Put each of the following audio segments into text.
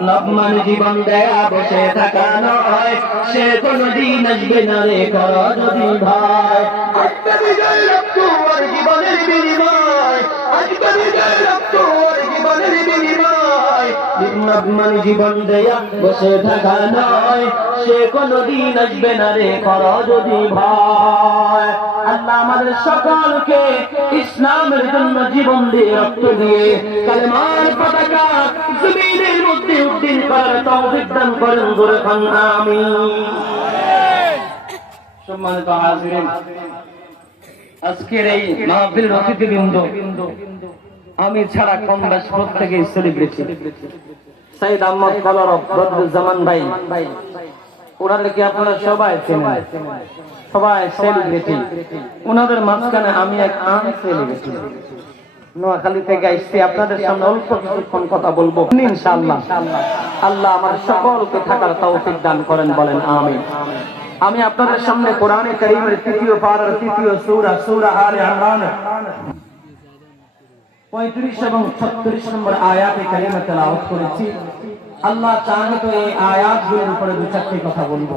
বিপ্লব মানে জীবন দেয়া বসে থাকা নয়, সে কোনদিন আসবে না রে কর যদি ভয় জীবন দেয়া বসে থাকা নয়, সে কোনদিন আসবে না রে কর যদি ভয় আল্লাহ আমাদের সকলকে ইসলামের জন্য জীবন দিয়ে রক্ত দিয়ে কালেমার পতাকা করার তৌফিক দান করেন ধরে খান আমি সম্মানিত হাজিরিন, আজকের এই মাহফিল অতিথিবৃন্দ, আমি ছাড়া কম বেশ প্রত্যেকে সেলিব্রিটি সাইদ আহমদ কলরব, বদরুজ্জামান ভাই, ওনারা কি আপনারা সবাই চেনেন? সবাই সেলিব্রিটি ওনাদের মাঝখানে আমি এক আন সেলিব্রিটি নোয়াখালী থেকে আসছি। আপনাদের সামনে অল্প কিছুক্ষণ কথা বলব। ইনশাআল্লাহ। আল্লাহ আমার সকলকে থাকার তৌফিক দান করেন, বলেন আমিন। আমি আপনাদের সামনে কোরআনে কারীমের তৃতীয় পারার তৃতীয় সূরা সূরা আলে ইমরান। পঁয়ত্রিশ এবং ছত্রিশ নম্বর আয়াতে কারিমা তেলাওয়াত করেছি। আল্লাহ চাহে তো এই আয়াতগুলোর উপরে দু চারটি কথা বলব।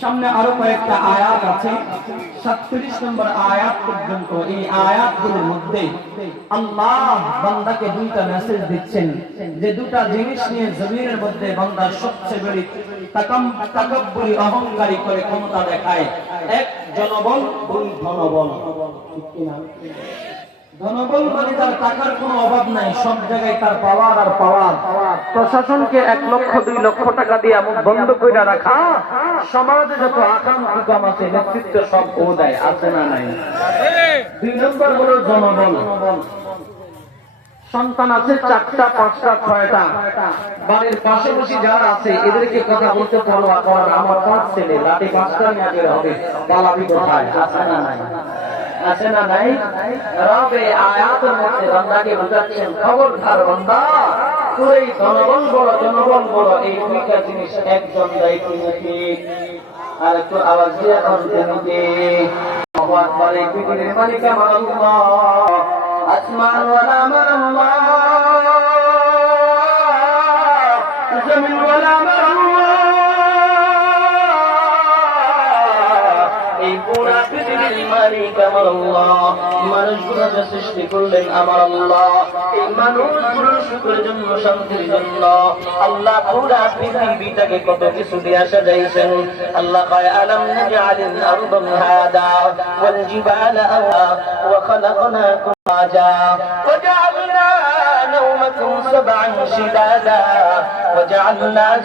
সামনে আরও কয়েকটা আয়াত আছে। সাতত্রিশ নম্বর আয়াত পর্যন্ত এই আয়াতগুলোর মধ্যে আল্লাহ বান্দাকে দুইটা মেসেজ দিচ্ছেন। যে দুটা জিনিস নিয়ে জমিনের মধ্যে বান্দা সবচেয়ে বেড়ি অহংকারী করে ক্ষমতা দেখায়। এক জনবল, দুই ধনবল। ধনবল মানে তার টাকার কোনো অভাব নাই সব জায়গায় তার পাওয়ার আর পাওয়ার। প্রশাসনকে এক লক্ষ দুই লক্ষ টাকা দিয়ে মুখ বন্ধ করে রাখা সমাজে যত আকাম কুকাম আছে নেতৃত্ব সব ও দেয় আছে না নাই? দুই নম্বর হলো জনবল সন্তান আছে চারটা পাঁচটা ছয়টা। বাড়ির পাশাপাশি যারা আছে এদেরকে কথা বলতে পারো আমার আমার পাঁচ ছেলে লাঠি পাঁচটা নিয়ে হবে পালাবি কোথায়? আছে না নাই? আছে না নাই? রবে আয়াতের মধ্যে বান্দাকে বুঝাচ্ছেন, খবরদার বান্দা তোর এই জনবল বড় জনবল বড় এই দুইটা জিনিস একজন দায়িত্ব নিতে আর একটু আওয়াজ দিয়ে এখন নিতে ভগবান বলে, পৃথিবীর মালিক আমার আসমান ওয়ালা আমার জমিন ওয়ালা আমার এই পুরা পৃথিবীর মালিক আমার আল্লাহ মানুষগুলোকে সৃষ্টি করলেন আমার আল্লাহ এই মানুষগুলোর সুখের জন্য শান্তির জন্য আল্লাহ পুরা পৃথিবীটাকে কত কিছু দিয়ে সাজাইছেন আল্লাহ কয় আলম নাজআলিল আরদা মিহাদা ওয়াল জিবালা আওয়া ওয়া খালাকনাকুম আজা وجعلنا نومكم سبعا شدادا وجعلنا